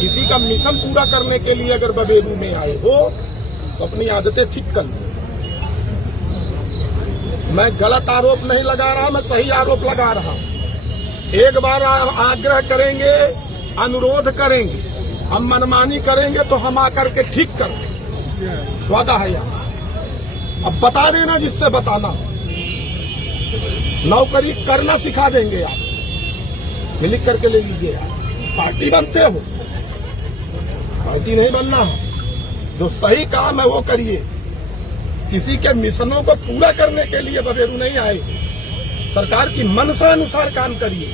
किसी का मिशन पूरा करने के लिए अगर बबेरू में आए हो तो अपनी आदतें ठीक कर लो। मैं गलत आरोप नहीं लगा रहा, मैं सही आरोप लगा रहा हूं। एक बार आग्रह करेंगे, अनुरोध करेंगे, हम मनमानी करेंगे तो हम आकर के ठीक कर वादा है यार। अब बता देना जिससे बताना, नौकरी करना सिखा देंगे आप, लिख करके ले लीजिए आप। पार्टी बनते हो, पार्टी नहीं बनना है। जो सही काम है वो करिए। किसी के मिशनों को पूरा करने के लिए बबेरू नहीं आए। सरकार की मनसा अनुसार काम करिए।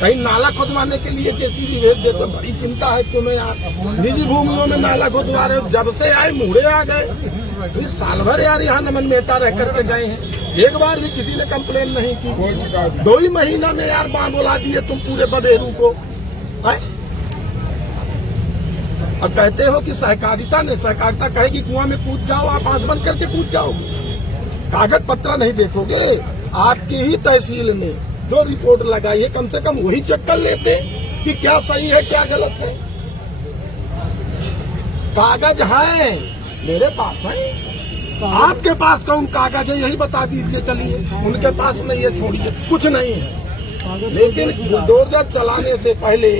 कहीं नाला खुदवाने के लिए जेसीबी भेज देते, बड़ी चिंता है क्यों यार। निजी भूमियों में नाला खुदवा रहे, जब से आए मुड़े आ गए। इस साल भर यार यहाँ नमन मेहता रह करके गए हैं, एक बार भी किसी ने कंप्लेन नहीं की। 2 ही महीना में यार बाँ बोला दिए तुम पूरे बबेरू को। अब कहते हो कि सहकारिता ने, सहकारिता कहेगी कुआं में कूद जाओ, आप आंख बंद करके कूद जाओगे। कागज पत्र नहीं देखोगे। आपकी ही तहसील में जो रिपोर्ट लगाई है कम से कम वही चेक कर लेते कि क्या सही है क्या गलत है। कागज है मेरे पास है, आपके पास कौन कागज है यही बता दीजिए। चलिए उनके पास नहीं है, छोड़िए, कुछ नहीं है। लेकिन बुलडोजर चलाने से पहले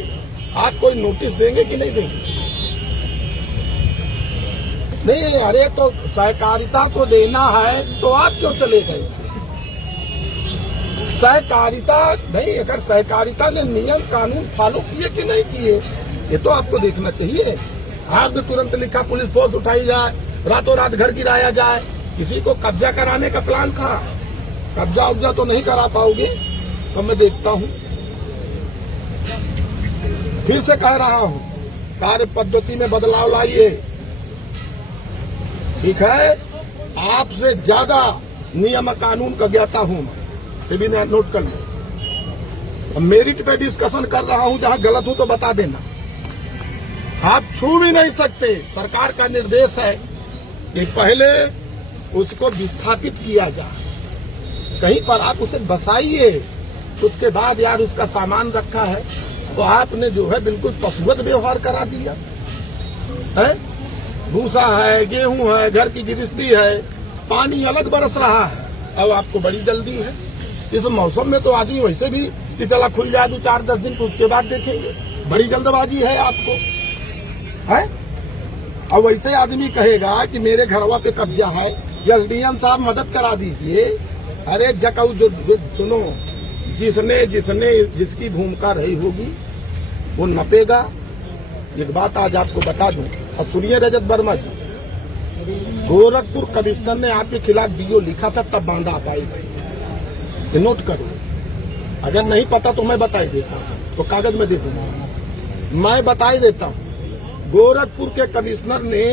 आप कोई नोटिस देंगे कि नहीं देंगे? नहीं, अरे तो सहकारिता को देना है तो आप क्यों चले गए? सहकारिता नहीं, अगर सहकारिता ने नियम कानून फॉलो किए कि नहीं किए ये तो आपको देखना चाहिए। आपने तुरंत लिखा पुलिस फोर्स उठाई जाए, रातों रात घर गिराया जाए। किसी को कब्जा कराने का प्लान था, कब्जा उब्जा तो नहीं करा पाओगे। तो मैं देखता हूं, फिर से कह रहा हूं, कार्य पद्धति में बदलाव लाइए। ठीक है, आपसे ज्यादा नियम कानून का ज्ञाता हूं, ये भी नोट कर लो। मेरिट पे डिस्कशन कर रहा हूं, जहां गलत हूं तो बता देना। आप छू भी नहीं सकते। सरकार का निर्देश है कि पहले उसको विस्थापित किया जाए, कहीं पर आप उसे बसाइए, उसके बाद यार उसका सामान रखा है तो आपने जो है बिल्कुल पशुवत व्यवहार करा दिया है। भूसा है, गेहूं है, घर की गृहस्थी है, पानी अलग बरस रहा है। अब आपको बड़ी जल्दी है। इस मौसम में तो आदमी वैसे भी कि चला खुल जाए 2-4-10 दिन तो उसके बाद देखेंगे। बड़ी जल्दबाजी है आपको, है? अब वैसे आदमी कहेगा कि मेरे घरवा पे कब्जा है, एसडीएम साहब मदद करा दीजिए। अरे जकाऊ जो सुनो, जिसकी भूमिका रही होगी वो नपेगा। एक बात आज आपको बता दूं, और सुनिए रजत वर्मा जी, गोरखपुर कमिश्नर ने आपके खिलाफ डीओ लिखा था तब बांधा पाई थी, ये नोट करो। अगर नहीं पता तो मैं बता ही देता हूं, तो कागज में दे दूंगा। मैं बता ही देता हूं, गोरखपुर के कमिश्नर ने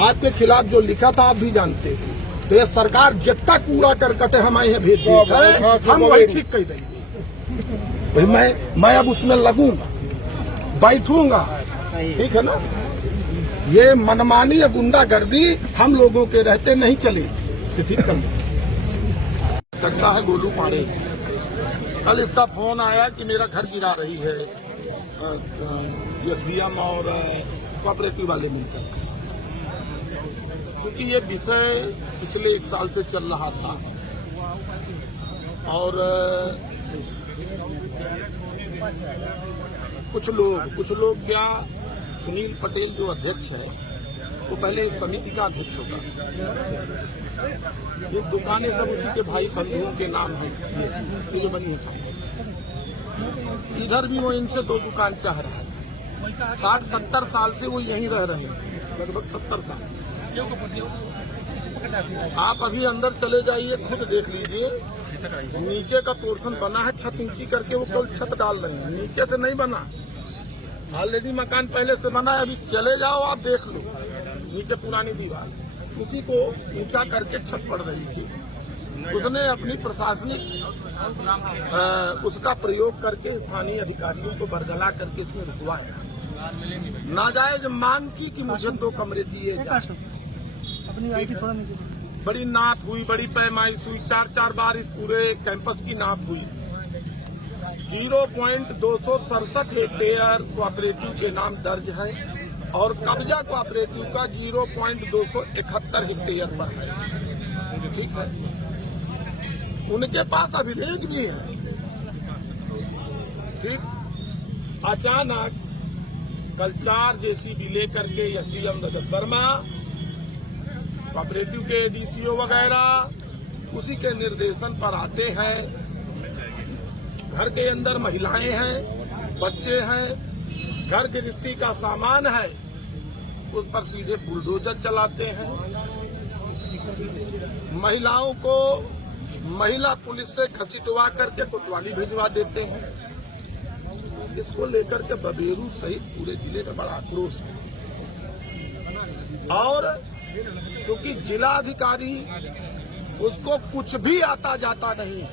आपके खिलाफ जो लिखा था आप भी जानते थे। तो ये सरकार जितना कूड़ा करकट हम आए हैं भेज दिया, हम वही ठीक कर देंगे। मैं अब उसमें लगूंगा, बैठूंगा, ठीक है ना। ये मनमानी या गुंडागर्दी हम लोगों के रहते नहीं चली, ठीक कर सकता है। गोलू पांडे, कल इसका फोन आया कि मेरा घर गिरा रही है एसडीएम और कोऑपरेटिव वाले मिलकर, क्योंकि ये विषय पिछले 1 साल से चल रहा था। और कुछ लोग क्या, सुनील पटेल जो अध्यक्ष है वो पहले इस समिति का अध्यक्ष होता है। ये दुकानें सब उसी के भाई बंधुओं के नाम है, ये जो बनी है सब। इधर भी वो इनसे 2 दुकान चाह रहा है। 60-70 साल से वो यहीं रह रहे हैं, लगभग 70 साल से। आप अभी अंदर चले जाइए, खुद देख लीजिए। नीचे का पोर्शन बना है, छत ऊंची करके वो केवल छत डाल रहे हैं, नीचे से नहीं बना। ऑलरेडी मकान पहले से बना है, अभी चले जाओ आप देख लो, नीचे पुरानी दीवार, उसी को ऊंचा करके छत पड़ रही थी। उसने अपनी प्रशासनिक उसका प्रयोग करके स्थानीय अधिकारियों को बरगला करके इसमें रुकवाया। नाजायज मांग की कि मुझे 2 कमरे दिए जाए। बड़ी नाप हुई, बड़ी पैमाइश हुई, 4-4 बार इस पूरे कैंपस की नाप हुई। 0.267 हेक्टेयर कोऑपरेटिव के नाम दर्ज है और कब्जा कोऑपरेटिव का 0.271 हेक्टेयर पर है। ठीक है, उनके पास अभिलेख भी है। ठीक, अचानक कल 4 जेसीबी लेकर के एसडीएम रजत वर्मा, कोऑपरेटिव के डीसीओ वगैरह उसी के निर्देशन पर आते हैं। घर के अंदर महिलाएं हैं, बच्चे हैं, घर गृहस्थी का सामान है, उस पर सीधे बुलडोजर चलाते हैं। महिलाओं को महिला पुलिस से घसीटवा करके कोतवाली भिजवा देते हैं। इसको लेकर के बबेरू सहित पूरे जिले में बड़ा आक्रोश है। और क्योंकि जिलाधिकारी उसको कुछ भी आता जाता नहीं है,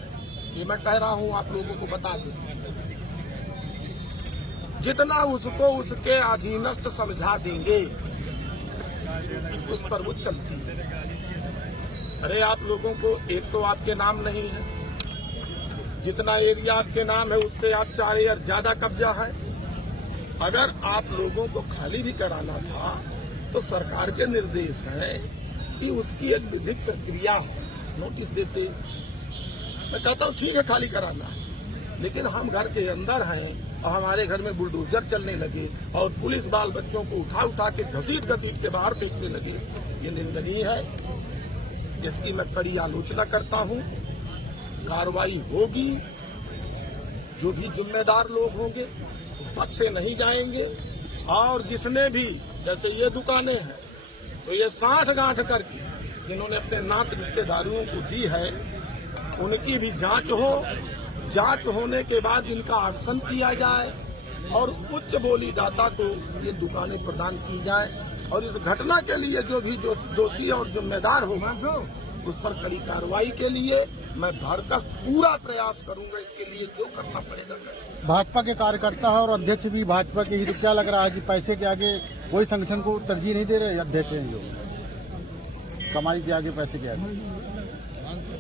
ये मैं कह रहा हूं, आप लोगों को बता दूं। जितना उसको उसके अधीनस्थ समझा देंगे उस पर वो चलती है। अरे आप लोगों को एक तो आपके नाम नहीं है, जितना एरिया आपके नाम है उससे आप 4 या ज्यादा कब्जा है। अगर आप लोगों को खाली भी कराना था तो सरकार के निर्देश है कि उसकी एक विधिक प्रक्रिया है, नोटिस देते। मैं कहता हूँ ठीक है खाली कराना है, लेकिन हम घर के अंदर हैं और हमारे घर में बुलडोजर चलने लगे और पुलिस बाल बच्चों को उठा उठा के घसीट के बाहर फेंकने लगे। ये निंदनीय है, इसकी मैं कड़ी आलोचना करता हूँ। कार्रवाई होगी, जो भी जिम्मेदार लोग होंगे बख्शे नहीं जाएंगे। और जिसने भी, जैसे ये दुकानें हैं तो ये 60 गांठ करके जिन्होंने अपने नात रिश्तेदारियों को दी है, उनकी भी जांच हो। जांच होने के बाद इनका एक्शन किया जाए और उच्च बोलीदाता को ये दुकानें प्रदान की जाए। और इस घटना के लिए जो भी दोषी और जिम्मेदार होगा उस पर कड़ी कार्रवाई के लिए मैं भरसक पूरा प्रयास करूंगा। इसके लिए जो करना पड़ेगा करेंगे। भाजपा के कार्यकर्ता है और अध्यक्ष भी भाजपा के ही, तो क्या लग रहा है कि पैसे के आगे कोई संगठन को तरजीह नहीं दे रहे अध्यक्ष हैं जो कमाई के आगे, पैसे के आगे?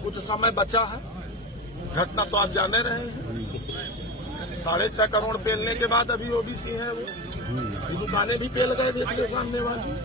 कुछ समय बचा है, घटना तो आप जाने रहे हैं। 6.5 करोड़ पेलने के बाद अभी ओबीसी है वो दुकानें भी पेल गए, देख ले सामने वाली।